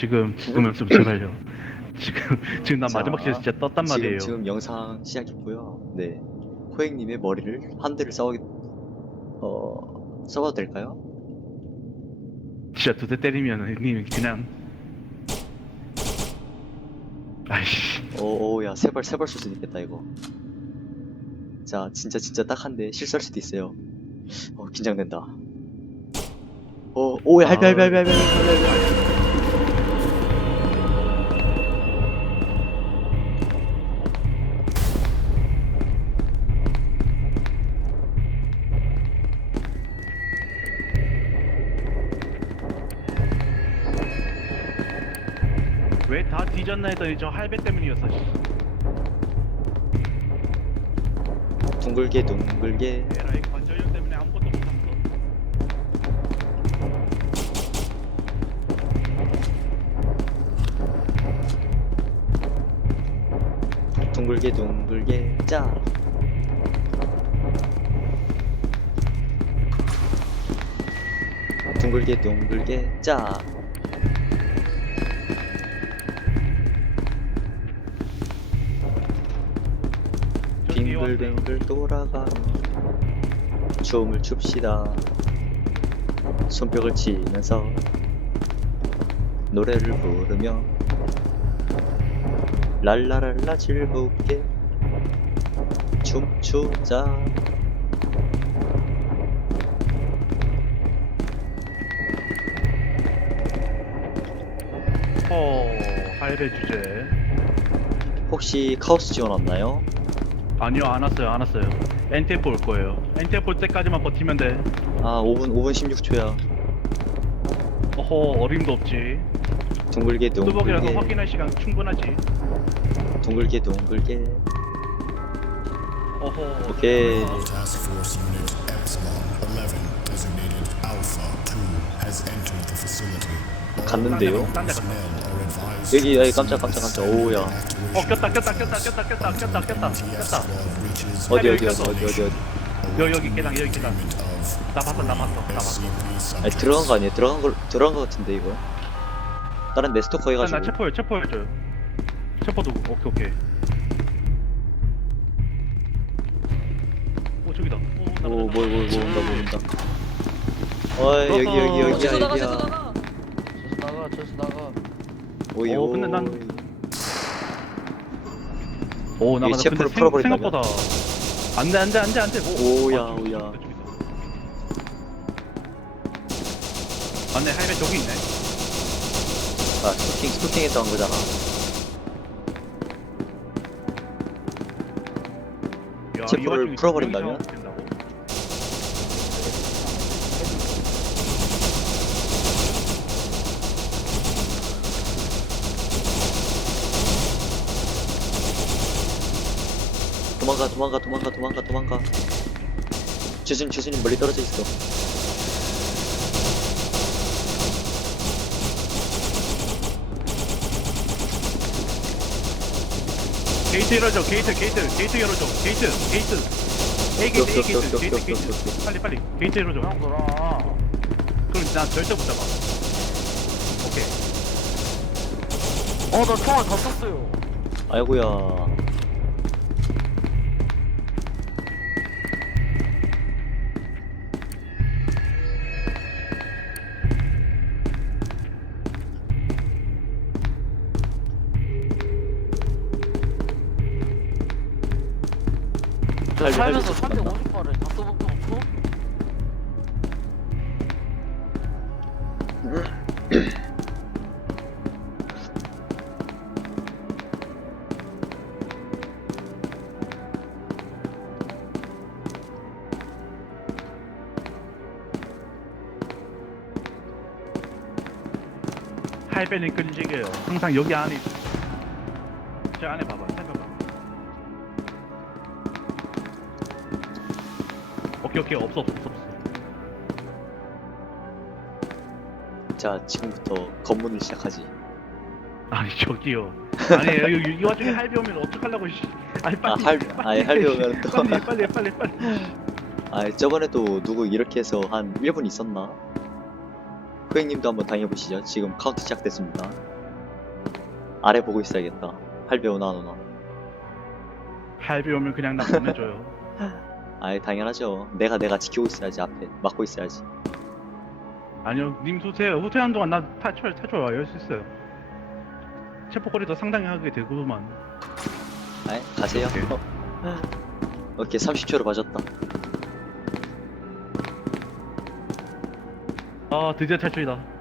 지금 죽으면 좀 제발요. 지금 지금 난 자, 마지막 시에 진짜 떴단 말이에요. 지금, 지금 영상 시작했고요. 네. 호행님의 머리를 한 대를 쏴, 어, 쏴봐도 될까요? 진짜 두 대 때리면 님 그냥 아이씨 오, 오, 야, 세 발, 세발 쏠 수도 있겠다, 이거. 자, 진짜, 진짜 딱 한 대 실수할 수도 있어요. 어, 긴장된다. 오, 오, 야, 할배, 할배, 할배, 할배, 할배, 할배. 왜 다 뒤졌나 했더니 저 할배 때문이었어. 씨. 둥글게, 둥글게. 에라이 관절염 때문에 아무것도 못했어. 둥글게, 둥글게, 짜. 둥글게, 둥글게, 짜. 빙글빙글 돌아가며 춤을 춥시다 손뼉을 치면서 노래를 부르며 랄라랄라 즐겁게 춤추자 어 할배 주제. 혹시 카오스 지원 왔나요? 아니요 안 왔어요 안 왔어요. 엔테프 올 거예요. 엔테프 올 때까지만 버티면 돼. 아 5분 5분 16초야 어허 어림도 없지. 둥글게 뚜벅이라도 둥글게 확인할 시간 충분하지. 둥글게 둥글게 어허. 오케이 Task Force Unit Epsilon 11, designated Alpha 2, has entered the facility. 갔는데요? 여기 여기 깜짝 깜짝 깜짝 오우야 어 꼈다 꼈다 꼈다 꼈다 꼈다 꼈다 꼈다 꼈다. 어디 여기 어디 꼈어. 어디 어디 어디 여기 여기 계단 여기 계단. 나 봤어 나 봤어 나 봤어. 아니 들어간 거 아니에요? 들어간 걸 들어간 거 같은데 이거 다른 네스토커 나, 해가지고 나 체포해 체포해줘요. 체포도 오케이 오케이. 오 저기다. 오, 오, 나가다, 뭐, 뭐, 뭐, 나가다. 온다, 뭐, 온다. 어이, 여기, 여기, 여기야, 저수 나가 여기야. 저수 나가 저수 나가 저수 나가 오이, 어, 오이. 근데 난- 오 나가 근데 체포를 생- 풀어버린다면? 생각보다 안돼 안돼 안돼 안돼. 오야, 어, 저기, 오야. 저기, 저기. 안돼 할배 저기 있네. 아, 스토킹, 스토킹 했던 거잖아. 야, 체포를 이 와중에 풀어버린다면? 두 명이서 된다고? 도망가, 도망가, 도망가, 도망가, 도망가. 주수님, 주수님 멀리 떨어져 있어. 게이트 열어줘 게이트 게이트 게이트 열어줘 게이트 게이트. A 게이트 A 게이트 게이트 게이트. 빨리 빨리 게이트 열어줘. 그럼 난 절대 못 잡아. 오케이. 어나 총알 다 썼어요. 아이고야. 저 살면서 할배 350발을 다 써본 적 없어? 할배는 끈질겨요. 항상 여기 안에 있어 저 안에 봐봐 살 오케이 오케이 없어 없어 없어 자, 지금부터 검문을 시작하지. 아니 저기요 아니 여기 이 와중에 할배 오면 어떡하려고 씨 아니 아, 빨리 할, 아니, 할배 오면 또. 빨리 빨리 빨리 빨리 아, 저번에도 누구 이렇게 해서 한 1분 있었나? 후행님도 한번 당해보시죠. 지금 카운트 시작됐습니다. 아래 보고 있어야겠다. 할배 오나 안 오나. 할비 오면 그냥 나 보내줘요. 아이 당연하죠. 내가 내가 지키고 있어야지 앞에 막고 있어야지. 아니요, 님 쏘세요. 후퇴하는 동안 나 탈출, 탈출 와요. 할수 있어요. 체포거리도 상당히 하게 되고만. 아이 가세요. 오케이. 오케이 30초로 봐줬다. 아, 드디어 탈출이다.